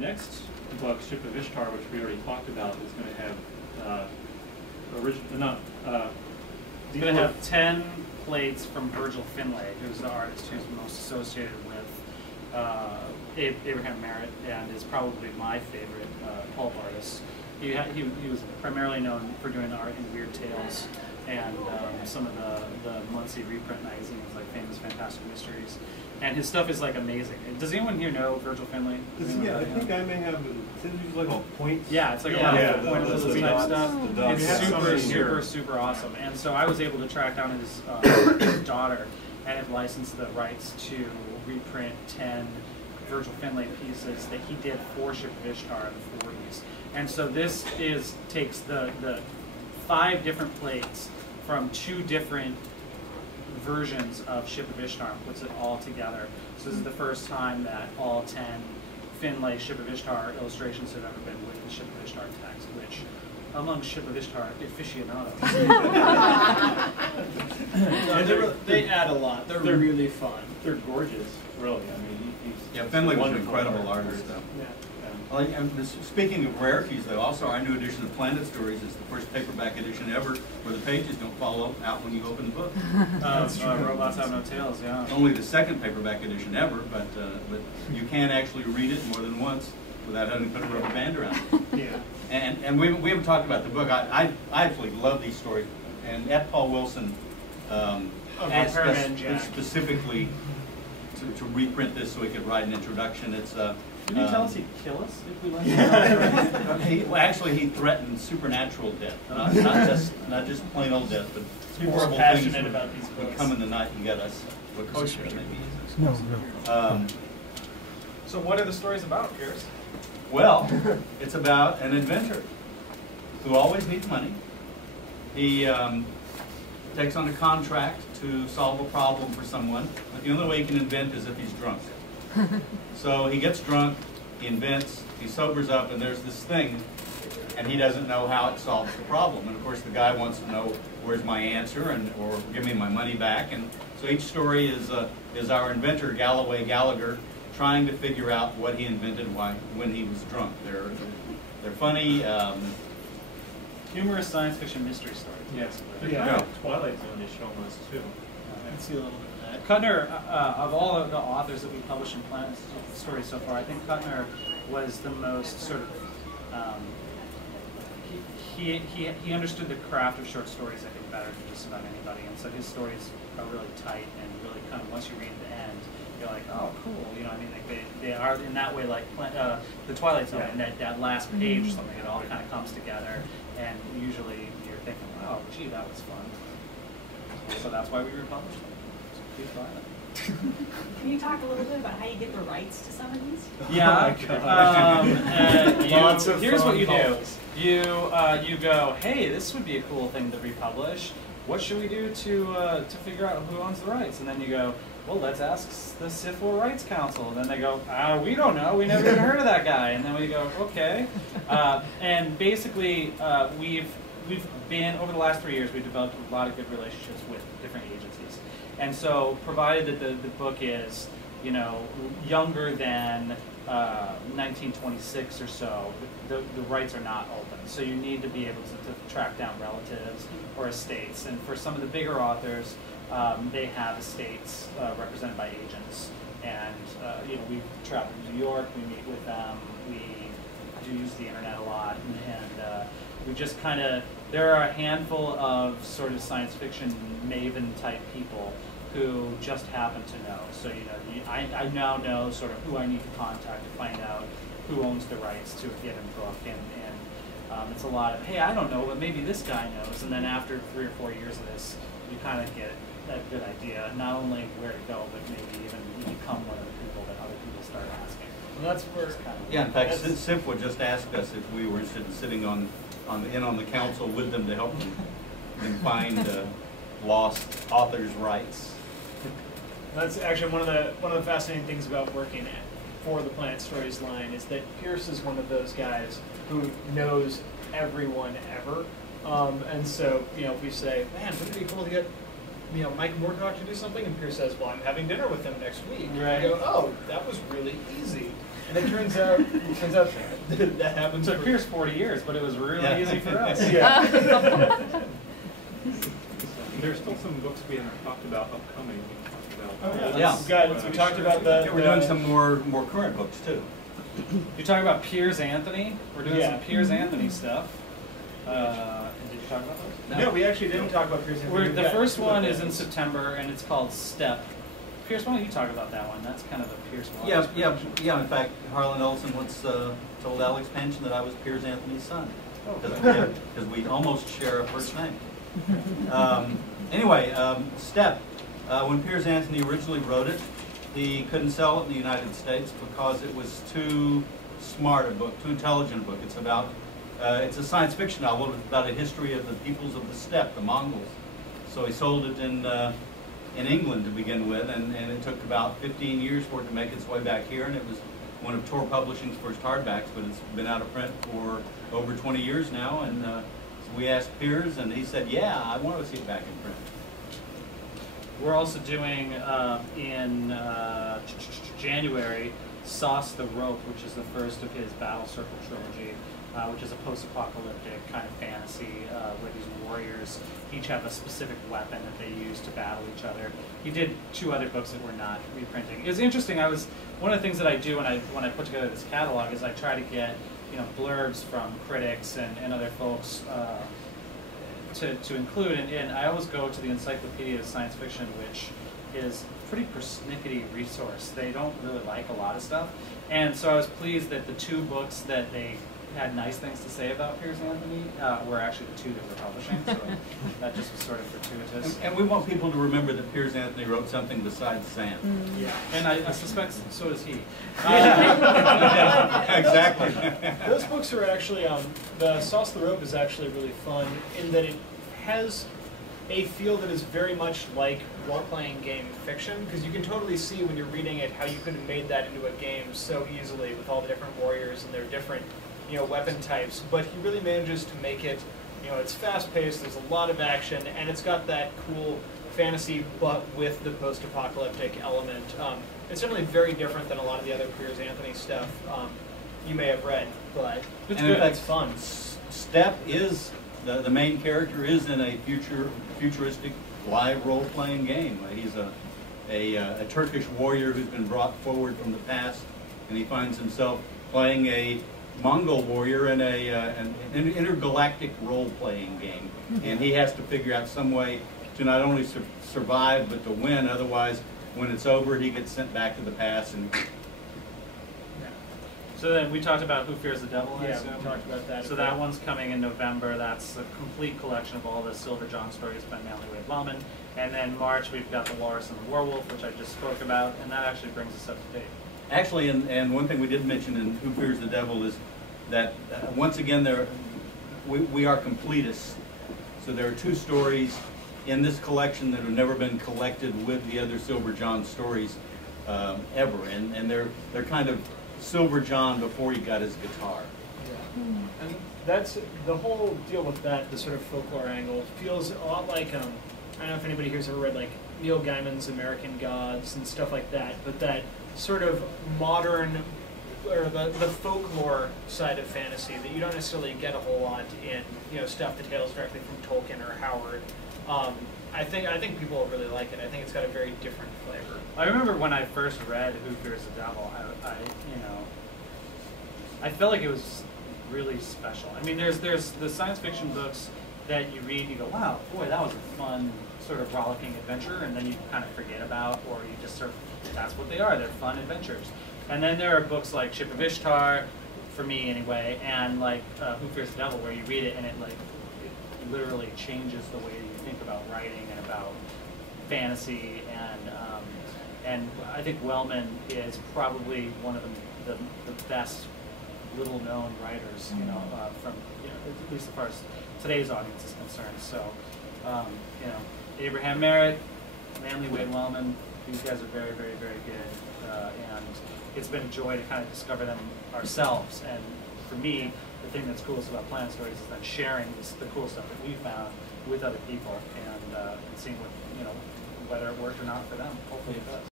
next book, Ship of Ishtar, which we already talked about, is going to have He's going to have 10 plates from Virgil Finlay, who's the artist who's most associated with Abraham Merritt and is probably my favorite pulp artist. He was primarily known for doing art in Weird Tales and some of the Muncie reprint magazines like Famous Fantastic Mysteries. And his stuff is like amazing. Does anyone here know Virgil Finlay? Yeah, I think I may have. It's like a point. Yeah, it's like a point type stuff. It's super awesome. And so I was able to track down his daughter and have licensed the rights to reprint 10 Virgil Finlay pieces that he did for Ship of Ishtar in the 40s. And so this takes the 5 different plates from 2 different versions of Ship of Ishtar and puts it all together. So this is the first time that all 10 Finlay Ship of Ishtar illustrations have ever been with the Ship of Ishtar text, which among Ship of Ishtar aficionados. They add a lot. They're really fun. They're gorgeous, really. I mean, yeah, Finlay was an incredible artist, though. Yeah. Well, and speaking of rarities, though, also our new edition of Planet Stories is the first paperback edition ever where the pages don't fall out when you open the book. Robots Have No Tails, yeah. Only the second paperback edition ever, but you can actually read it more than once without having to put a rubber band around it. Yeah. And we haven't talked about the book. I actually love these stories. And F. Paul Wilson asked us specifically to reprint this so he could write an introduction. It's Didn't you tell us he'd kill us if we well, actually, he threatened supernatural death, not just plain old death, but horrible things would come in the night and get us. No. So what are the stories about, Pierce? Well, it's about an inventor who always needs money. He takes on a contract to solve a problem for someone, but the only way he can invent is if he's drunk. So he gets drunk, he invents, he sobers up, and there's this thing, and he doesn't know how it solves the problem. And of course the guy wants to know, where's my answer, or give me my money back. And so each story is our inventor, Galloway Gallagher, trying to figure out what he invented when he was drunk. They're funny. Humorous science fiction mystery stories. Yes. Yeah. Twilight Zone-ish almost too. I can see a little bit of that. Kuttner, of all of the authors that we published in Planet Stories so far, I think Kuttner was the most sort of, he understood the craft of short stories, I think, better than just about anybody, and so his stories are really tight and really kind of, once you read the end, you're like, oh, cool, you know, I mean, like they are in that way like the Twilight Zone, and that last page or something, it all kind of comes together, and usually you're thinking, oh, gee, that was fun. So that's why we republished them. Please buy them. Can you talk a little bit about how you get the rights to some of these? Yeah. Here's what you do. calls. You go, hey, this would be a cool thing to republish. What should we do to figure out who owns the rights? And then you go, well, let's ask the Civil Rights Council. And then they go, we don't know. We never even heard of that guy. And then we go, okay. And basically, we've been, over the last 3 years, we've developed a lot of good relationships with different agencies. And so, provided that the book is, you know, younger than 1926 or so, the rights are not open. So you need to be able to track down relatives or estates. And for some of the bigger authors, they have estates represented by agents. And you know, we travel to New York, we meet with them, we do use the internet a lot, and we just kind of, there are a handful of sort of science fiction maven type people who just happen to know. So, you know, I now know sort of who I need to contact to find out who owns the rights to a given book, and it's a lot of, hey, I don't know, but maybe this guy knows, and then after 3 or 4 years of this, you kind of get a good idea, not only where to go, but maybe even you become one of the people that other people start asking. Well, that's where. Yeah, in fact, SIF would just ask us if we were interested in sitting on the council with them to help them find lost authors' rights. That's actually one of the fascinating things about working for the Planet Stories line is that Pierce is one of those guys who knows everyone ever, and so, you know, if we say, man, wouldn't it be cool to get, you know, Mike Moorcock to do something, and Pierce says, well, I'm having dinner with him next week. Right. You go, oh, that was really easy. And it turns out that happens. So it Pierce 40 years, but it was really easy for us. There's still some books we haven't talked about upcoming. We talked about the. We're doing some more current books too. You're talking about Piers Anthony? We're doing some Piers Anthony stuff. Did you talk about those? No, we actually didn't talk about Piers Anthony. The first one is in September, and it's called Step. Pierce, why don't you talk about that one? That's kind of a Pierce Waters production. In fact, Harlan Ellison once told Alex Pension that I was Piers Anthony's son, because we almost share a first name. Anyway, Step. When Piers Anthony originally wrote it, he couldn't sell it in the United States because it was too smart a book, too intelligent a book. It's about, it's a science fiction novel about a history of the peoples of the steppe, the Mongols. So he sold it in England to begin with, and it took about 15 years for it to make its way back here, and it was one of Tor Publishing's first hardbacks, but it's been out of print for over 20 years now, and so we asked Piers, and he said, yeah, I want to see it back in print. We're also doing in January, Sauce the Rope, which is the first of his Battle Circle trilogy, which is a post-apocalyptic kind of fantasy where these warriors each have a specific weapon that they use to battle each other. He did 2 other books that we're not reprinting. It was interesting. One of the things that I do when I put together this catalog is I try to get blurbs from critics and other folks to include, and I always go to the Encyclopedia of Science Fiction, which is a pretty persnickety resource. They don't really like a lot of stuff, and so I was pleased that the 2 books that they had nice things to say about Piers Anthony were actually the 2 that we're publishing, so that just was sort of fortuitous. And we want people to remember that Piers Anthony wrote something besides sand. Yeah, and I suspect so does he. Exactly. Those books are actually, the Sauce the Rope is actually really fun in that it has a feel that is very much like role-playing game fiction, because you can totally see when you're reading it how you could have made that into a game so easily with all the different warriors and their different weapon types, but he really manages to make it, it's fast-paced, there's a lot of action, and it's got that cool fantasy, but with the post-apocalyptic element. It's definitely very different than a lot of the other Piers Anthony stuff you may have read, but it's good. It's fun. Step is, the main character is in a futuristic live role-playing game. He's a Turkish warrior who's been brought forward from the past, and he finds himself playing a Mongol warrior in an intergalactic role-playing game, and he has to figure out some way to not only survive but to win. Otherwise, when it's over, he gets sent back to the past. And so then we talked about Who Fears the Devil. Yeah, we talked about that. So that one's coming in November. That's a complete collection of all the Silver John stories by Manly Wade Wellman. And then March, we've got The Walrus and the Werewolf, which I just spoke about, and that actually brings us up to date. Actually, and one thing we did mention in Who Fears the Devil is that, once again, we are completists. So there are 2 stories in this collection that have never been collected with the other Silver John stories ever. And they're kind of Silver John before he got his guitar. Yeah. And that's the whole deal with that, the sort of folklore angle, feels a lot like, I don't know if anybody here's ever read like Neil Gaiman's American Gods and stuff like that, but that sort of modern, or the folklore side of fantasy that you don't necessarily get a whole lot in stuff that hails directly from Tolkien or Howard. I think people will really like it. I think it's got a very different flavor. I remember when I first read Who Fears the Devil, I felt like it was really special. I mean, there's the science fiction books that you read, you go, wow, boy, that was a fun sort of rollicking adventure, and then you kind of forget about, or you just sort of, that's what they are, they're fun adventures. And then there are books like Ship of Ishtar, for me anyway, and like Who Fears the Devil, where you read it and it literally changes the way you think about writing and about fantasy, and I think Wellman is probably one of the best little-known writers, from at least as far as today's audience is concerned. So, Abraham Merritt, Manly Wade Wellman, these guys are very, very, very good, and it's been a joy to kind of discover them ourselves. And for me, the thing that's coolest about Planet Stories is then sharing the cool stuff that we found with other people, and seeing whether it worked or not for them. Hopefully it does.